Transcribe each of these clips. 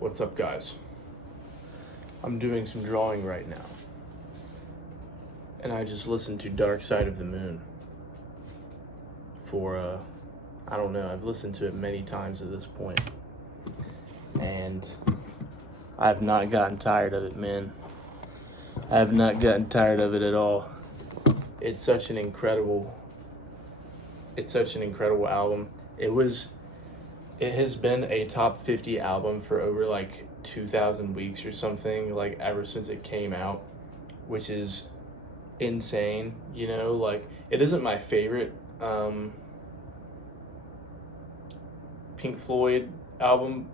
What's up, guys? I'm doing some drawing right now, and I just listened to Dark Side of the Moon for, I don't know, I've listened to it many times at this point, and I have not gotten tired of it, man. I have not gotten tired of it at all. It's such an incredible album. It has been a top 50 album for over like 2,000 weeks or something, like ever since it came out, which is insane, you know? Like, it isn't my favorite Pink Floyd album.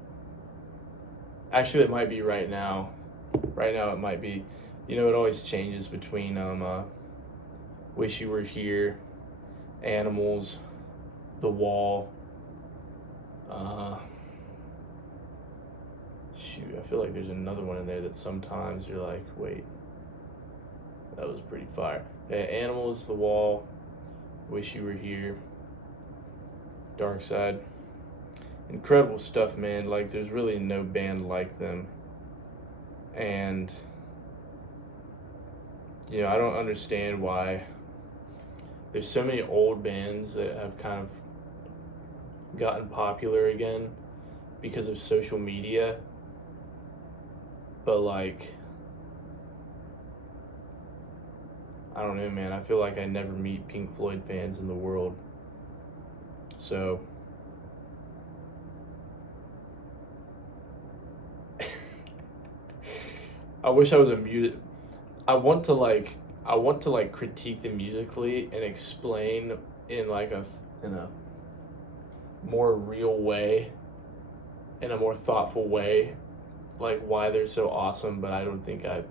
Actually, it might be right now. Right now it might be. You know, it always changes between Wish You Were Here, Animals, The Wall. Shoot, I feel like there's another one in there that sometimes you're like, wait, that was pretty fire. Yeah, Animals, The Wall, Wish You Were Here, Dark Side. Incredible stuff, man. Like, there's really no band like them. And, you know, I don't understand why there's so many old bands that have kind of gotten popular again because of social media. But, like, I don't know, man. I feel like I never meet Pink Floyd fans in the world. So, I wish I was a music. I want to critique them musically and explain in a more real way, in a more thoughtful way, like why they're so awesome. But I don't think I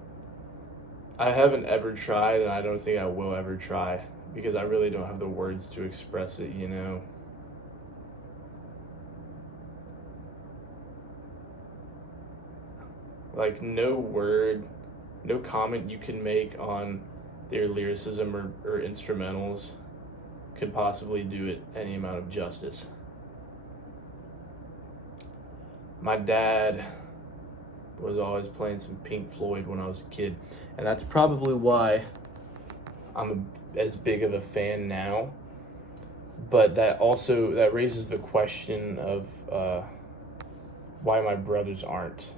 haven't ever tried, and I don't think I will ever try because I really don't have the words to express it, you know. Like, no comment you can make on their lyricism or instrumentals could possibly do it any amount of justice. My dad was always playing some Pink Floyd when I was a kid, and that's probably why I'm as big of a fan now. But that raises the question of why my brothers aren't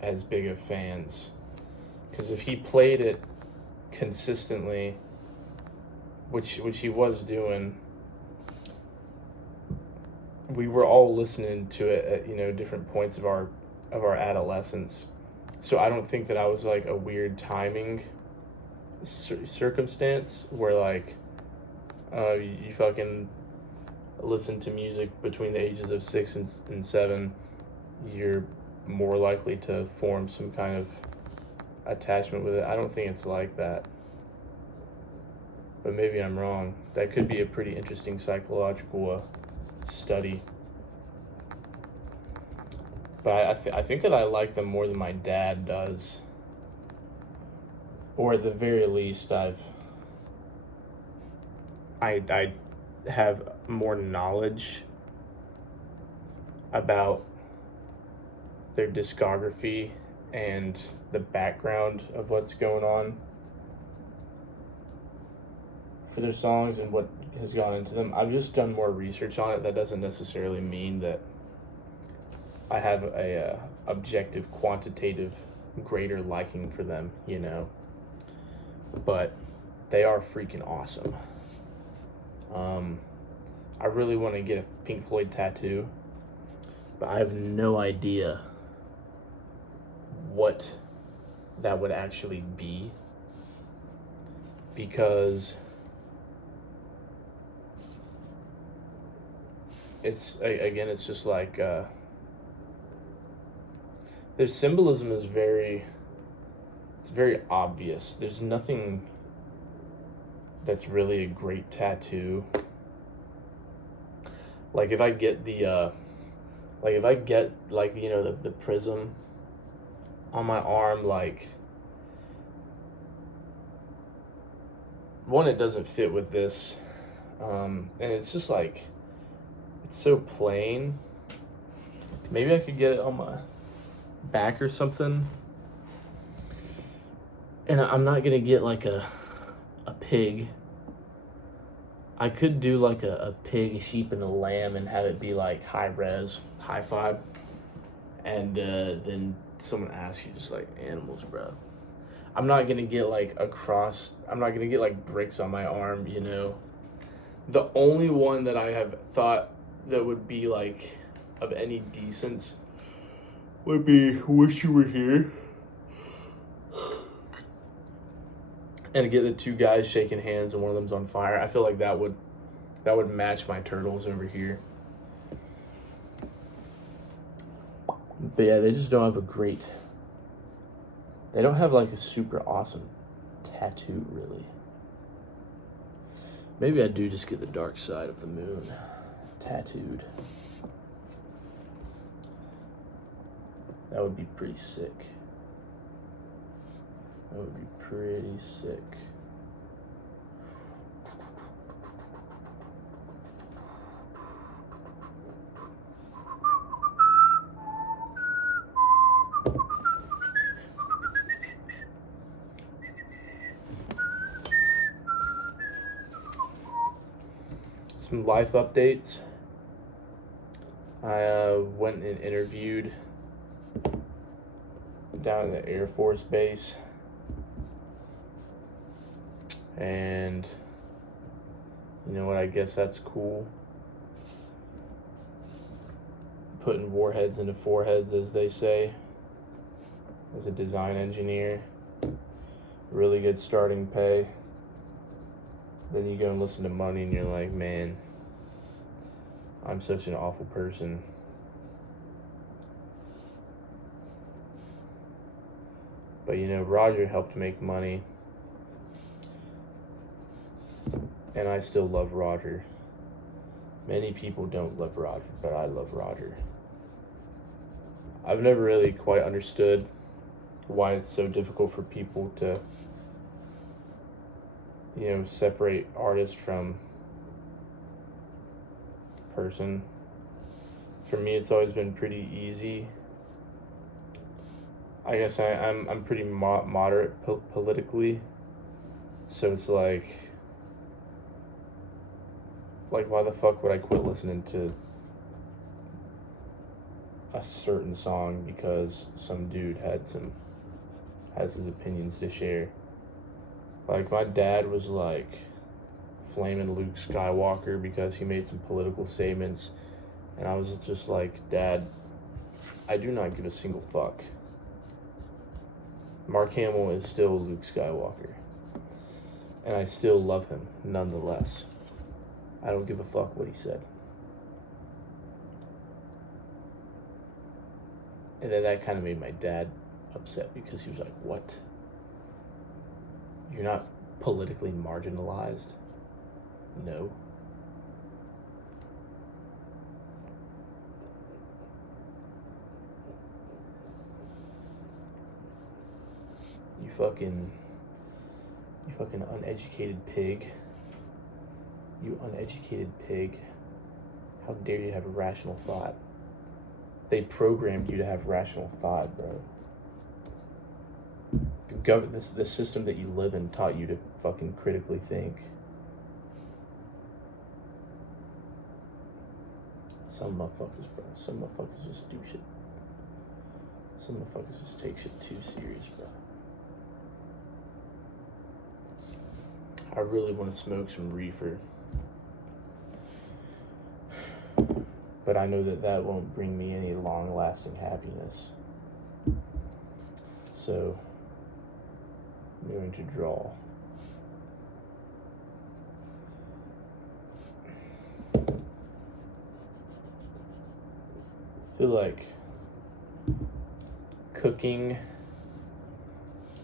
as big of fans. Because if he played it consistently, which he was doing, we were all listening to it at, you know, different points of our adolescence. So I don't think that I was like a weird timing circumstance where like you fucking listen to music between the ages of 6 and 7, you're more likely to form some kind of attachment with it. I don't think it's like that, but maybe I'm wrong. That could be a pretty interesting psychological study. But I think that I like them more than my dad does, or at the very least I have more knowledge about their discography and the background of what's going on for their songs and what has gone into them. I've just done more research on it. That doesn't necessarily mean that I have a objective, quantitative, greater liking for them, you know. But they are freaking awesome. I really want to get a Pink Floyd tattoo, but I have no idea what that would actually be, because it's just like their symbolism is very obvious. There's nothing that's really a great tattoo. Like if I get the prism on my arm, like, one, it doesn't fit with this, and it's just like, it's so plain, Maybe I could get it on my back or something. And I'm not gonna get like a pig. I could do like a pig, a sheep, and a lamb and have it be like high res, high five. And then someone asks you just like animals, bro. I'm not gonna get like I'm not gonna get like bricks on my arm, you know. The only one that I have thought that would be like of any decence would be Wish You Were Here. And get the two guys shaking hands and one of them's on fire. I feel like that would match my turtles over here. But yeah, they just don't have they don't have like a super awesome tattoo, really. Maybe I do just get the dark side of the moon tattooed. That would be pretty sick. That would be pretty sick. Some life updates. I went and interviewed down in the Air Force Base. And you know what, I guess that's cool. Putting warheads into foreheads, as they say, as a design engineer. Really good starting pay. Then you go and listen to money and you're like, man, I'm such an awful person. But you know, Roger helped make money. And I still love Roger. Many people don't love Roger, but I love Roger. I've never really quite understood why it's so difficult for people to, you know, separate artist from person. For me, it's always been pretty easy. I guess I'm pretty moderate politically, so it's like why the fuck would I quit listening to a certain song because some dude has his opinions to share? Like, my dad was like flaming Luke Skywalker because he made some political statements, and I was just like, Dad, I do not give a single fuck. Mark Hamill is still Luke Skywalker, and I still love him nonetheless. I don't give a fuck what he said. And then that kind of made my dad upset because he was like, what? You're not politically marginalized? No. You fucking uneducated pig. You uneducated pig. How dare you have a rational thought? They programmed you to have rational thought, bro. The system that you live in taught you to fucking critically think. Some motherfuckers, bro. Some motherfuckers just do shit. Some motherfuckers just take shit too serious, bro. I really want to smoke some reefer. But I know that won't bring me any long-lasting happiness. So, I'm going to draw. I feel like cooking,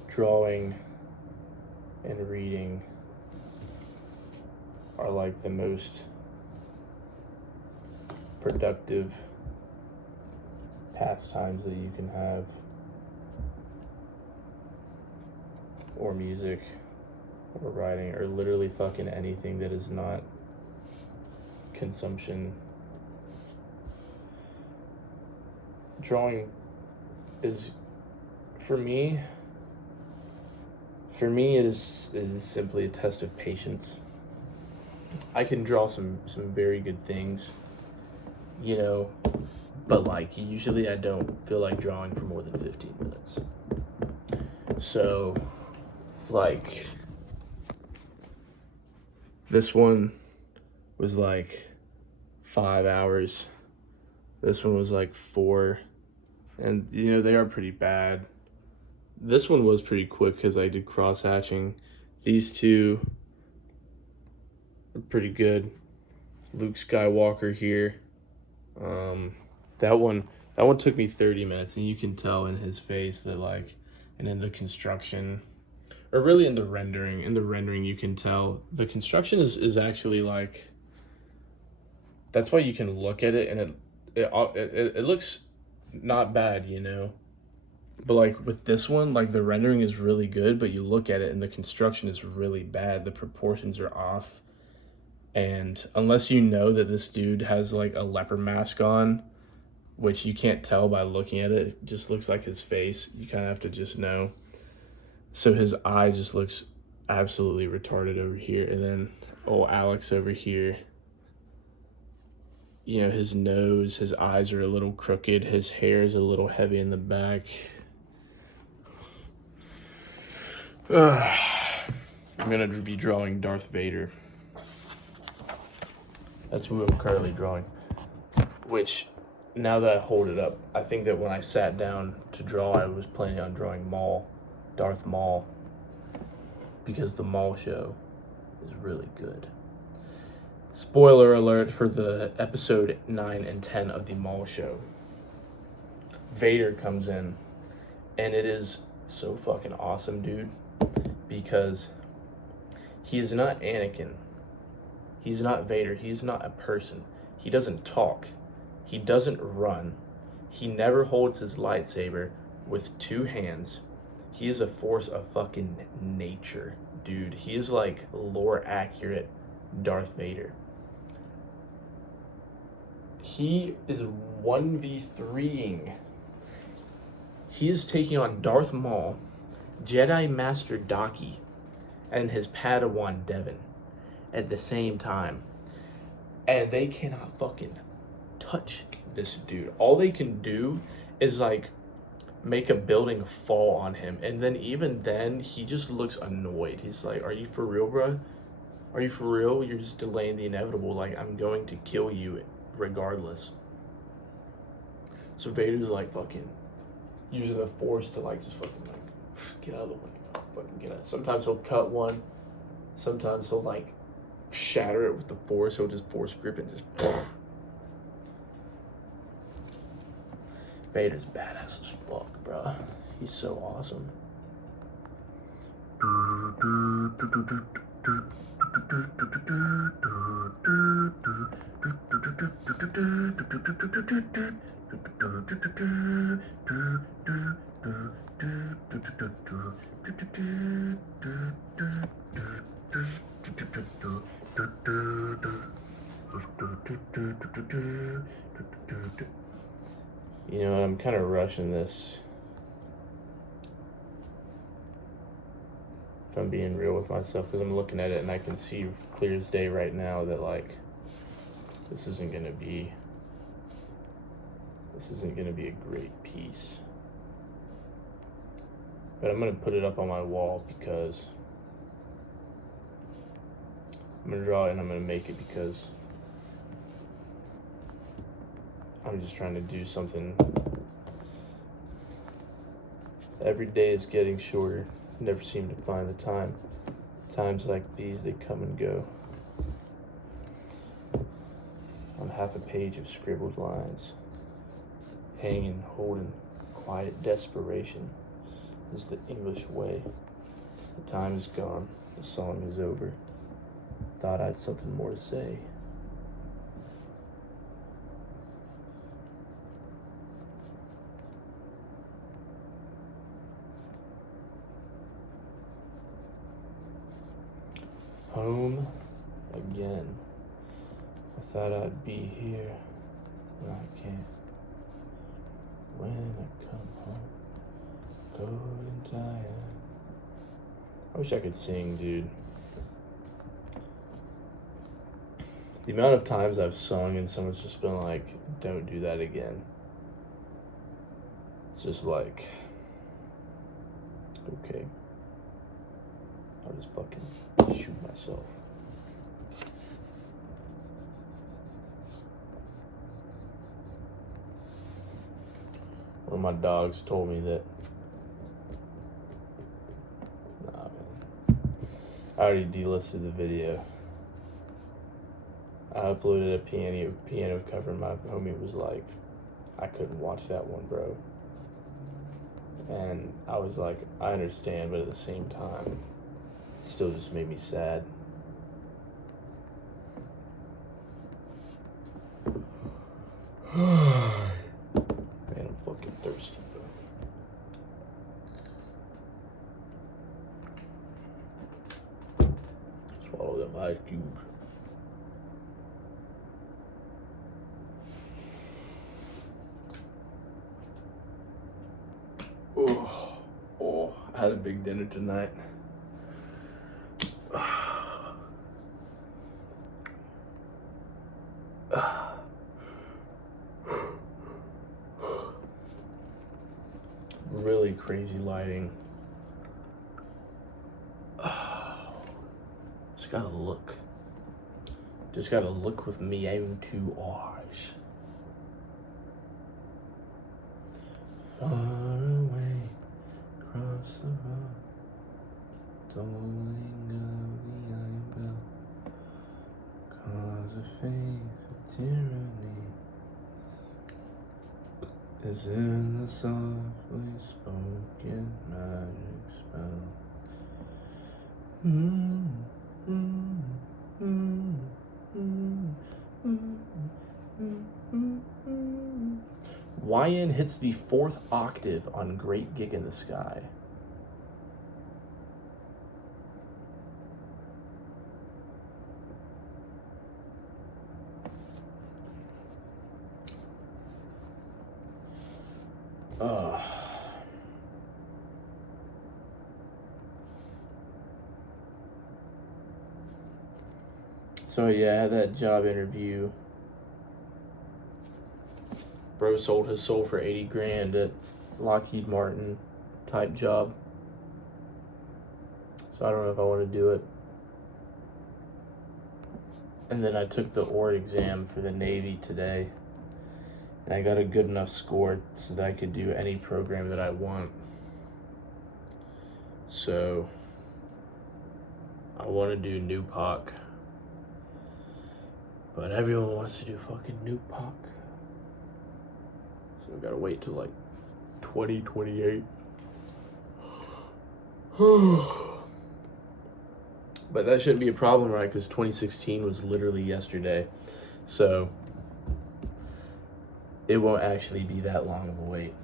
drawing, and reading are like the most productive pastimes that you can have, or music, or writing, or literally fucking anything that is not consumption. drawing is, for me, it is simply a test of patience. I can draw some very good things, you know, but like usually I don't feel like drawing for more than 15 minutes. So like this one was like 5 hours. This one was like 4. And you know, they are pretty bad. This one was pretty quick because I did cross hatching. These two are pretty good. Luke Skywalker here. That one took me 30 minutes, and you can tell in his face that like, and in the construction, or really in the rendering. In the rendering, you can tell the construction is actually like. That's why you can look at it, and it looks not bad, you know. But like with this one, like the rendering is really good, but you look at it and the construction is really bad. The proportions are off. And unless you know that this dude has like a leopard mask on, which you can't tell by looking at it, it just looks like his face. You kind of have to just know. So his eye just looks absolutely retarded over here. And then Alex over here, you know, his nose, his eyes are a little crooked. His hair is a little heavy in the back. I'm going to be drawing Darth Vader. That's who I'm currently drawing. Which, now that I hold it up, I think that when I sat down to draw, I was planning on drawing Darth Maul. Because the Maul show is really good. Spoiler alert for the episode 9 and 10 of the Maul show. Vader comes in, and it is so fucking awesome, dude. Because he is not Anakin. He's not Vader. He's not a person. He doesn't talk. He doesn't run. He never holds his lightsaber with 2 hands. He is a force of fucking nature, dude. He is like lore accurate Darth Vader. He is 1v3ing. He is taking on Darth Maul, Jedi Master Daki, and his Padawan Devin at the same time. And they cannot fucking touch this dude. All they can do is like make a building fall on him. And then even then, he just looks annoyed. He's like, are you for real, bro? Are you for real? You're just delaying the inevitable. Like, I'm going to kill you regardless. So Vader's like fucking using the force to like just fucking like get out of the way. Fucking get out. Sometimes he'll cut one. Sometimes he'll like shatter it with the force. He'll just force grip and just. Vader's badass as fuck, bro. He's so awesome. You know, I'm kind of rushing this. If I'm being real with myself, because I'm looking at it and I can see clear as day right now that like this isn't gonna be a great piece. But I'm gonna put it up on my wall because I'm gonna draw it and I'm gonna make it because I'm just trying to do something. Every day is getting shorter. Never seem to find the time. Times like these, they come and go. On half a page of scribbled lines, hanging, holding, quiet desperation is the English way. The time is gone. The song is over. Thought I'd something more to say. Home again. I thought I'd be here, but I can't. I wish I could sing, dude. The amount of times I've sung and someone's just been like, don't do that again. It's just like, okay. I'll just fucking shoot myself. One of my dogs told me that. Nah, man. I already delisted the video. I uploaded a piano cover and my homie was like, I couldn't watch that one, bro. And I was like, I understand, but at the same time, it still just made me sad. Man, I'm fucking thirsty, bro. Swallow them ice cubes. Oh, I had a big dinner tonight. Really crazy lighting. Just gotta look. Just gotta look with me own two eyes. Far away, across the road, tolling of the iron bell, cause of faith of tyranny is in the softly spoken magic spell. YN hits the 4th octave on Great Gig in the Sky. So yeah, I had that job interview. Bro sold his soul for 80 grand at Lockheed Martin type job. So I don't know if I want to do it. And then I took the OR exam for the Navy today. And I got a good enough score so that I could do any program that I want. So I want to do NUPOC. But everyone wants to do fucking NUPOC. So we gotta wait till like 2028. But that shouldn't be a problem, right? Because 2016 was literally yesterday. So it won't actually be that long of a wait.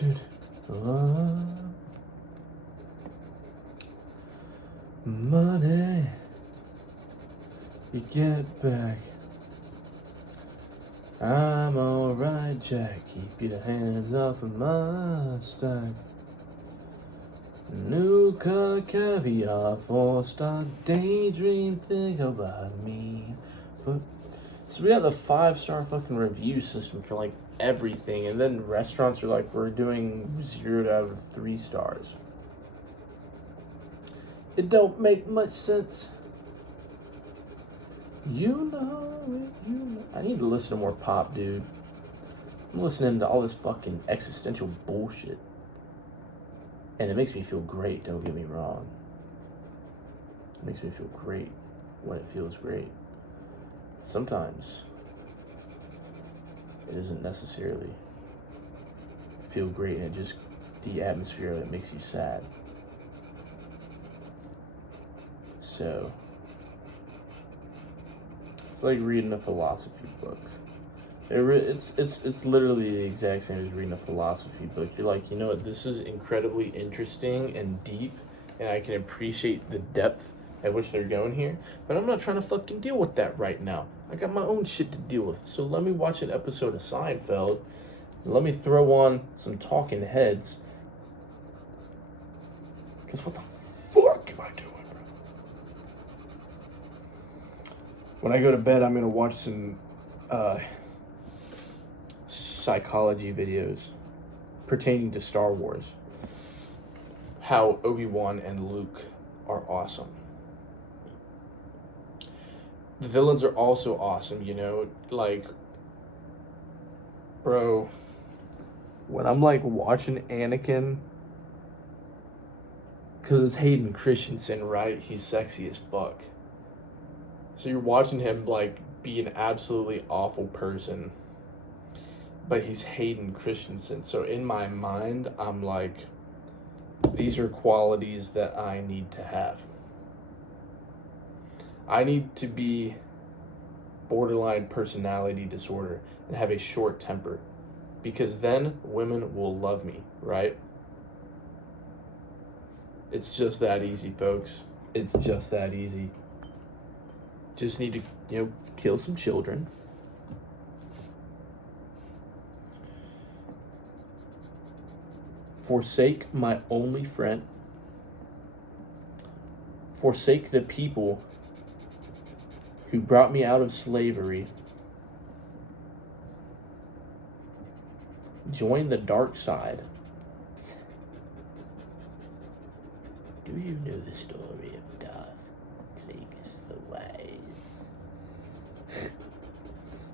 Dude, get back. I'm alright, Jack. Keep your hands off of my stack. New car, caviar, 4-star daydream, think about me. But so we got the 5-star fucking review system for like everything, and then restaurants are like, we're doing 0 out of 3 stars. It don't make much sense. You know it, you know. I need to listen to more pop, dude. I'm listening to all this fucking existential bullshit. And it makes me feel great, don't get me wrong. It makes me feel great when it feels great. Sometimes it doesn't necessarily feel great, and it just the atmosphere that makes you sad. So it's like reading a philosophy book. It's literally the exact same as reading a philosophy book. You're like, you know what, this is incredibly interesting and deep, and I can appreciate the depth at which they're going here, but I'm not trying to fucking deal with that right now. I got my own shit to deal with. So let me watch an episode of Seinfeld. Let me throw on some Talking Heads. Because what the fuck am I doing, bro? When I go to bed, I'm going to watch some psychology videos pertaining to Star Wars. How Obi-Wan and Luke are awesome. The villains are also awesome, you know? Like, bro, when I'm like watching Anakin, because it's Hayden Christensen, right? He's sexy as fuck. So you're watching him like be an absolutely awful person, but he's Hayden Christensen. So in my mind, I'm like, these are qualities that I need to have. I need to be borderline personality disorder and have a short temper, because then women will love me, right? It's just that easy, folks. It's just that easy. Just need to, kill some children. Forsake my only friend. Forsake the people who brought me out of slavery. Join the dark side. Do you know the story of Darth, Plagueis the Wise?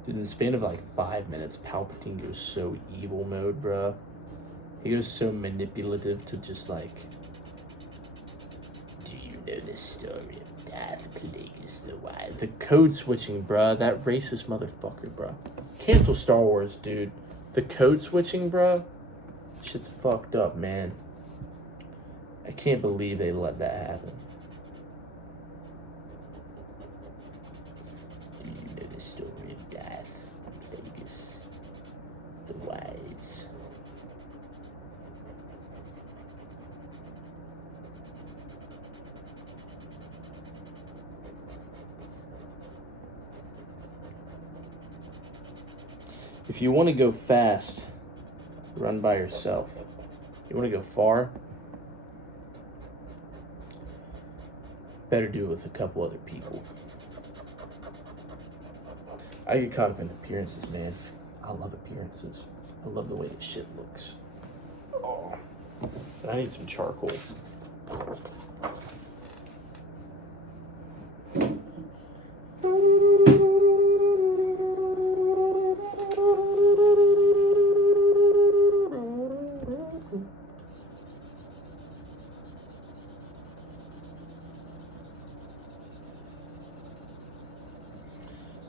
Dude, in the span of like 5 minutes, Palpatine goes so evil mode, bruh. He goes so manipulative to just like, do you know the story of Darth Plagueis the Wise? The code switching, bruh. That racist motherfucker, bruh. Cancel Star Wars, dude. The code switching, bruh. Shit's fucked up, man. I can't believe they let that happen. Do you know the story of Darth Plagueis the Wise? If you want to go fast, run by yourself. You want to go far, better do it with a couple other people. I get caught up in appearances, man. I love appearances. I love the way this shit looks. Oh, but I need some charcoal.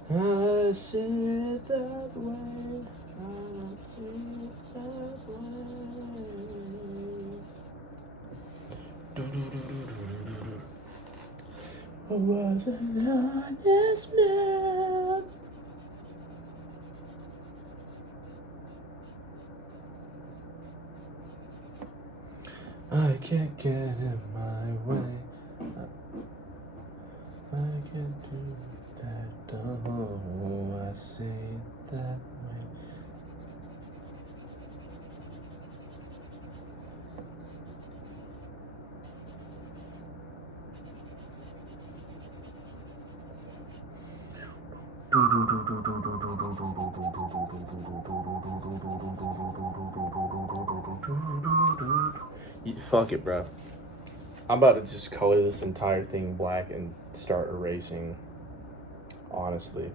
I see it that way. I see it that way. I was an honest man. I can't get in my way. I can't do that. say it that way. Fuck it, bro. I'm about to just color this entire thing black and start erasing. Honestly.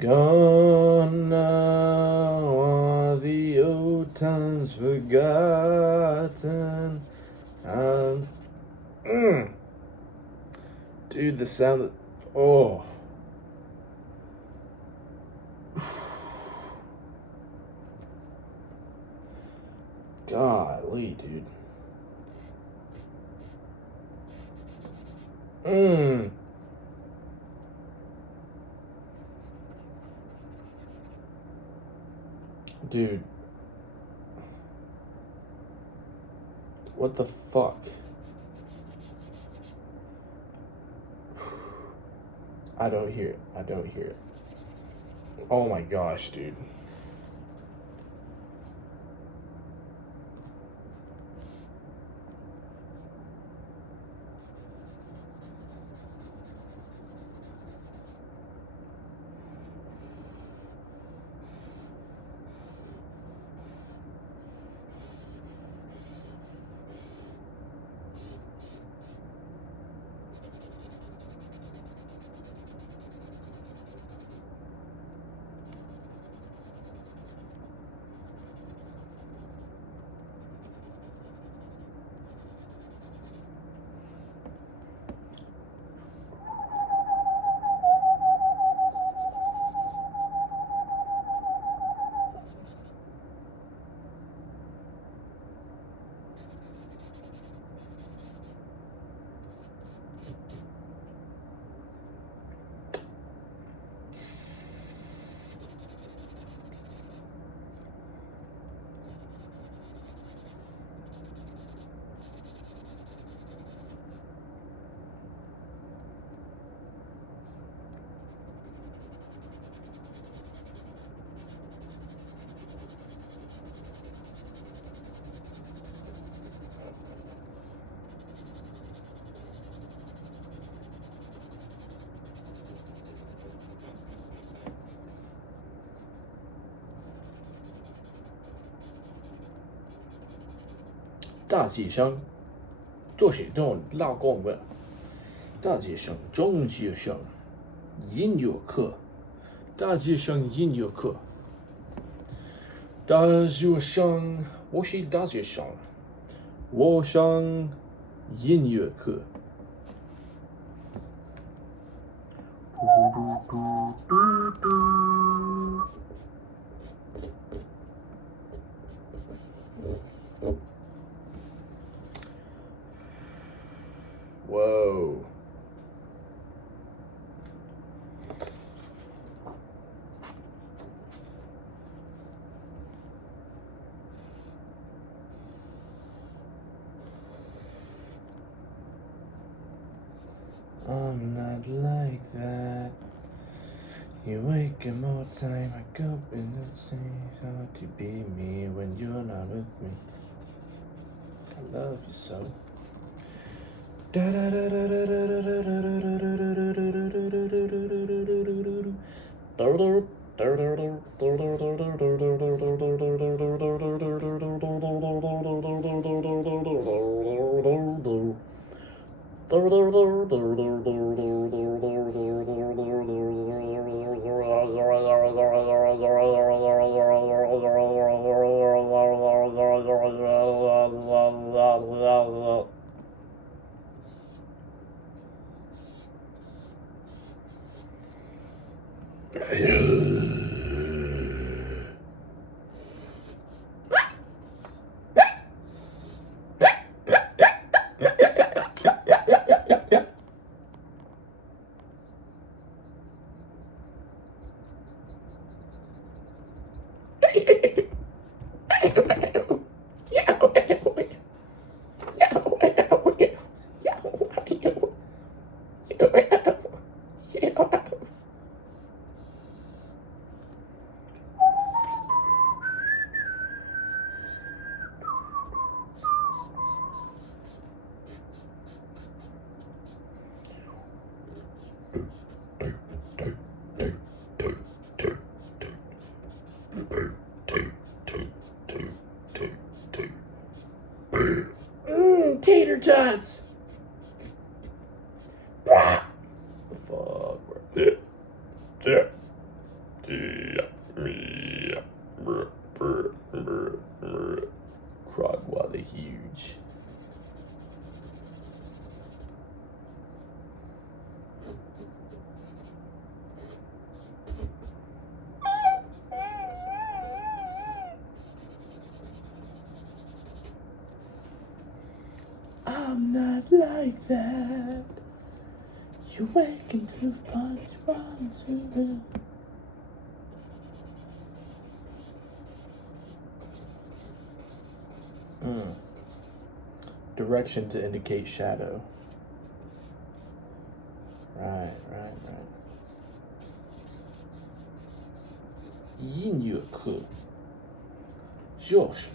Gone now are the old times forgotten. Dude, the sound that, oh. Golly, dude. Dude. What the fuck? I don't hear it. I don't hear it. Oh my gosh, dude.大街上，做些种老公文。大街上，中学生，音乐课。大街上音乐课。大街上，我是大街上，我上音乐课。Whoa. I'm not like that. You wake up all the time, I go up in the same. Hard to be me when you're not with me. I love you so. Tater tots. The fuck, bro. Crogwa the Huge. I'm not like that. You wake into punch from Direction to indicate shadow. Right. Yin Yoku. Josh.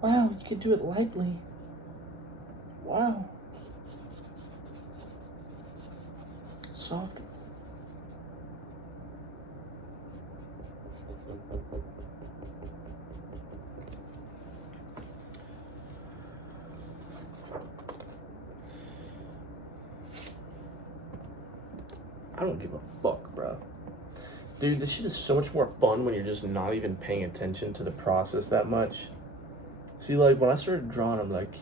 Wow, you can do it lightly. Wow. Soft. I don't give a fuck, bro. Dude, this shit is so much more fun when you're just not even paying attention to the process that much. See, like, when I started drawing, I'm like,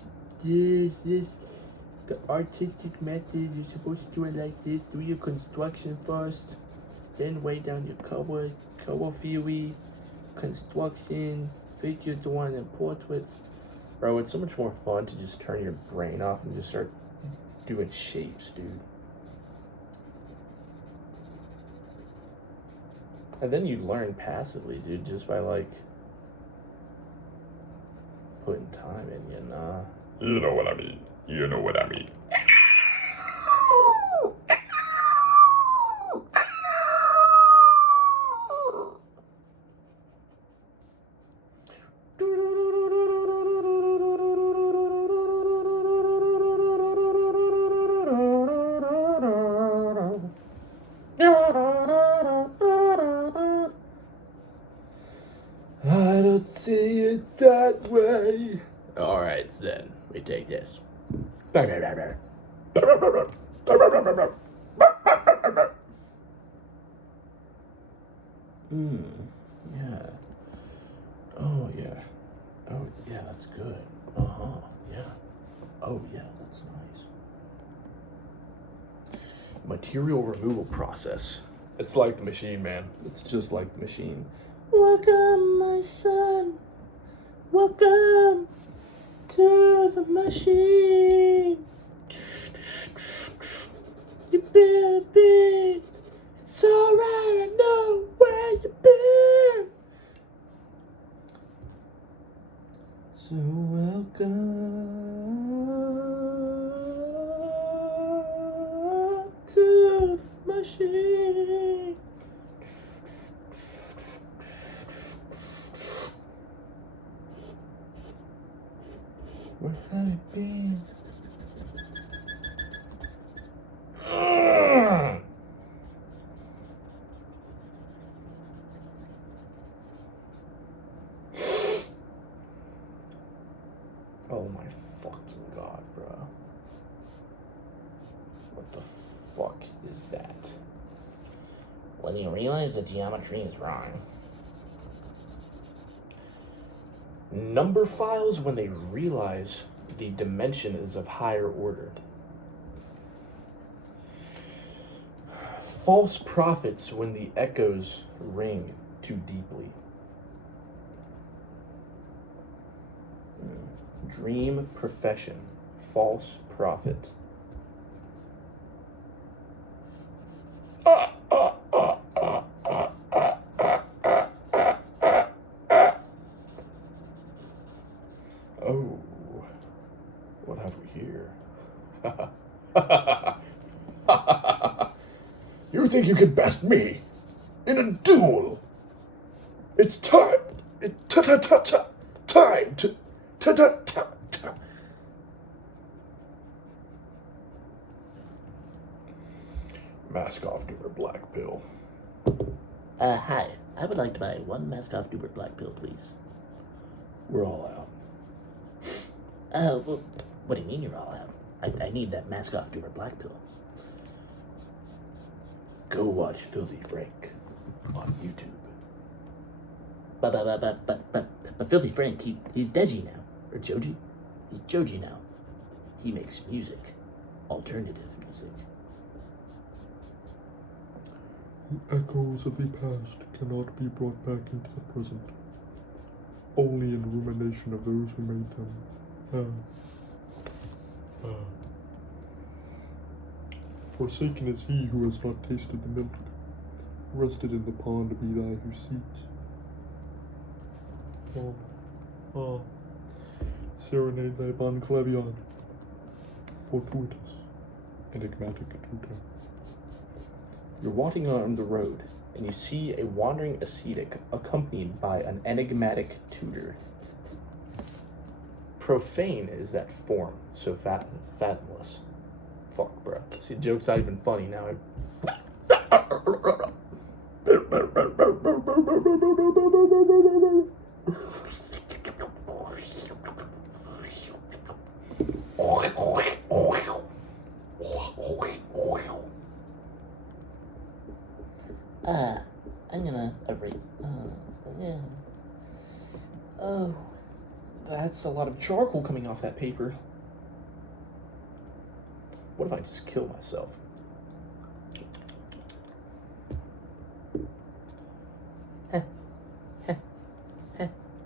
yes, the artistic method, you're supposed to do it like this. Do your construction first, then weigh down your cover theory, construction, figure drawing, and portraits. Bro, it's so much more fun to just turn your brain off and just start doing shapes, dude. And then you learn passively, dude, just by, like, putting time in, you know? You know what I mean. You know what I mean. I don't see it that way. Alright, then we take this. Yeah. Oh, yeah. Oh, yeah, that's good. Yeah. Oh, yeah, that's nice. Material removal process. It's like the machine, man. It's just like the machine. Welcome, my son. Welcome to the machine. You better be. It's alright, I know where you've been. So welcome to the machine. Where have you been? Oh my fucking god, bro. What the fuck is that? When you realize the geometry is wrong. Number files when they realize the dimension is of higher order. False prophets when the echoes ring too deeply. Dream profession. False prophet. Oh, what have we here? You think you can best me in a duel? It's time. Time to... ta. Mask off to her black pill. Hi. I would like to buy one mask off Dubert black pill, please. We're all out. Well, what do you mean you're all out? I need that mask off Dubert black pill. Go watch Filthy Frank on YouTube. But Filthy Frank, he's Deji now. Or Joji? He's Joji now. He makes music. Alternative music. The echoes of the past cannot be brought back into the present. Only in rumination of those who made them. Forsaken is he who has not tasted the milk. Rested in the pond be thy who seeks. Serenade thy bon clavion. Fortuitous, enigmatic tutor. You're walking on the road, and you see a wandering ascetic accompanied by an enigmatic tutor. Profane is that form, so fathomless. Fuck, bro. See, the joke's not even funny now. I'm gonna rate. Yeah. Oh. That's a lot of charcoal coming off that paper. What if I just kill myself?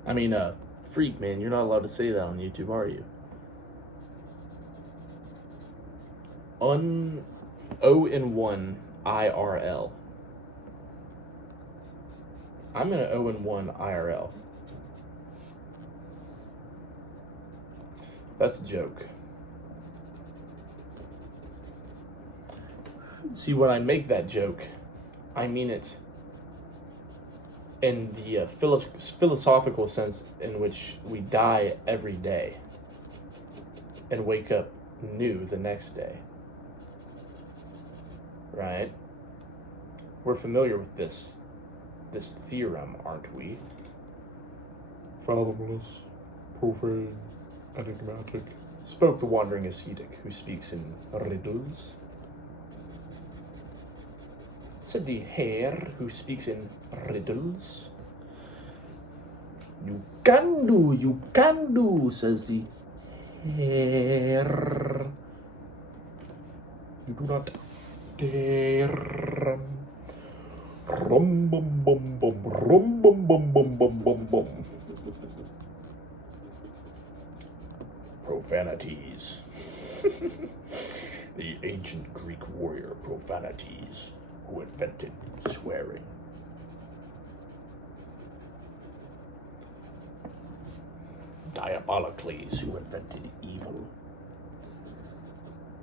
I mean, freak, man, you're not allowed to say that on YouTube, are you? 0-1 IRL. I'm gonna 0-1 IRL. That's a joke. See, when I make that joke, I mean it in the philosophical sense in which we die every day and wake up new the next day. Right? We're familiar with this theorem, aren't we? Fathomless, profane, enigmatic. Spoke the wandering ascetic who speaks in riddles. Said the hare who speaks in riddles. You can do, says the hare. You do not dare. Rum bum bum bum, rum bum bum bum bum bum bum. Profanities. The ancient Greek warrior Profanities, who invented swearing. Diabolocles, who invented evil.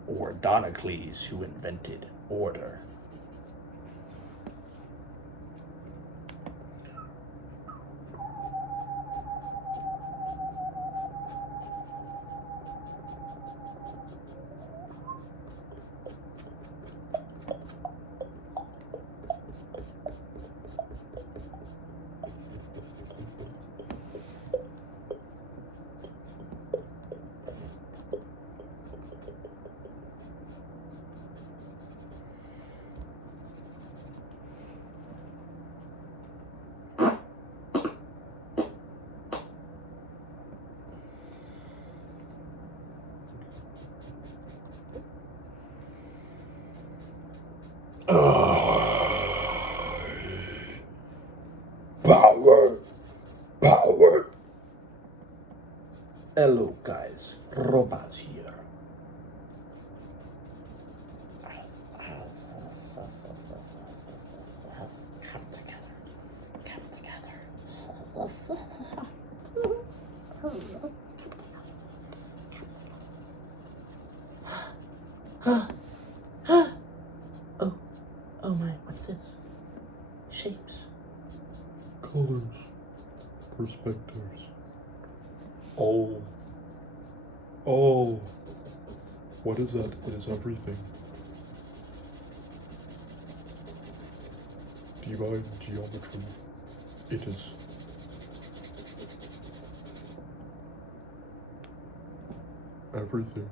Or Donocles, who invented order. Power. Hello, guys. Robaz here. Come together. Oh my, what's this? Shapes. Colors, perspectives, All. What is that? It is everything. Divine geometry. It is. Everything.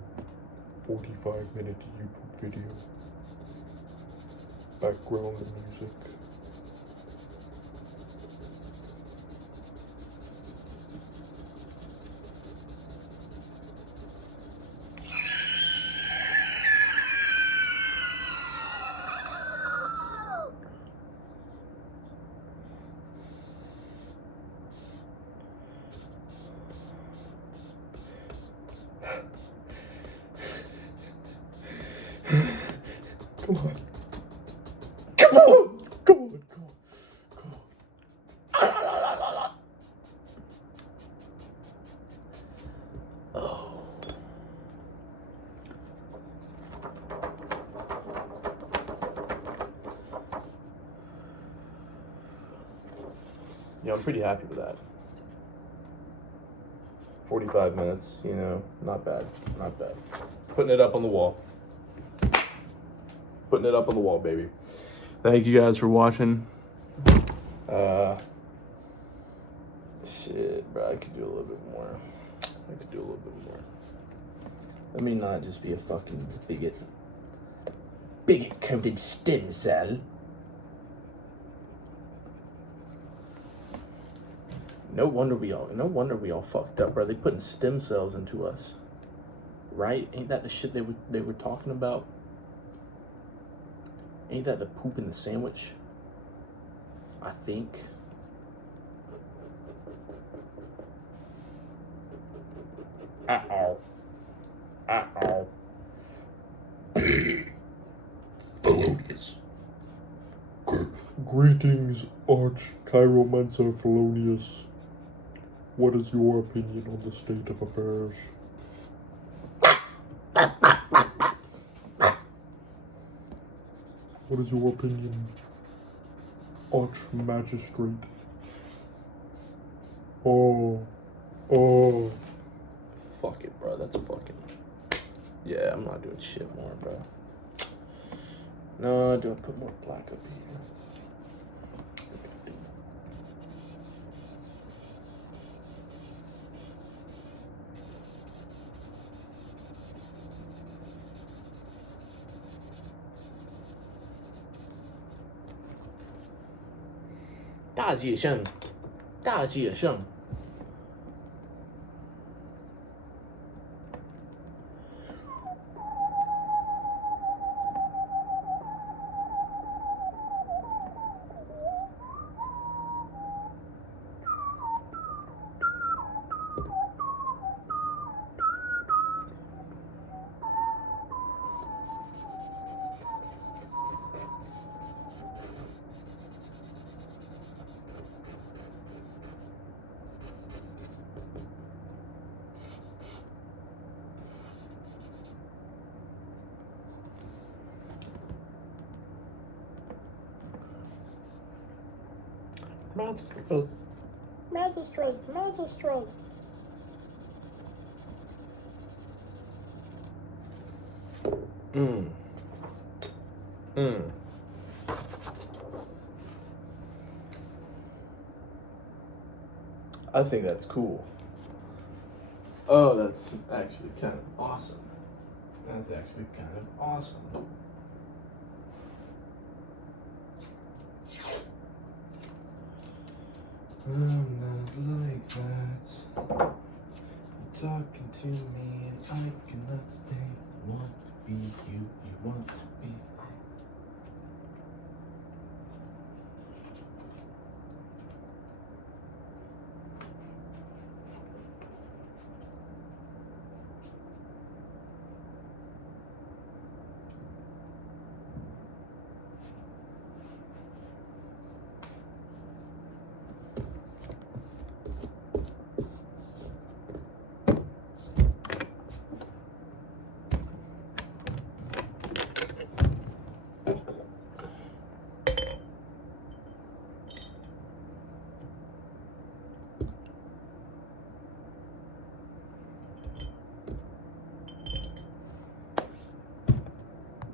45-minute YouTube video. Background music. Come on. Come on. Come on. Come on. Come on. Oh. Yeah, I'm pretty happy with that. 45 minutes, you know, not bad, not bad. Putting it up on the wall. Putting it up on the wall, baby. Thank you guys for watching. Shit, bro, I could do a little bit more. I could do a little bit more. Let me not just be a fucking bigot. Bigot-coated stem cell. No wonder we all fucked up, bro. They putting stem cells into us. Right? Ain't that the shit they were talking about? Ain't that the poop in the sandwich? I think. Uh-oh. Uh-oh. Felonious. Greetings, Arch Chiromancer Felonious. What is your opinion on the state of affairs? What is your opinion, Arch Magistrate? Oh. Fuck it, bro. That's fucking. Yeah, I'm not doing shit more, bro. No, do I put more black up here? Da's也胜，大吉也胜。Magistrate. I think that's cool. Oh, that's actually kind of awesome. That's actually kind of awesome. I'm not like that. You're talking to me and I cannot stay. Want to be you want to be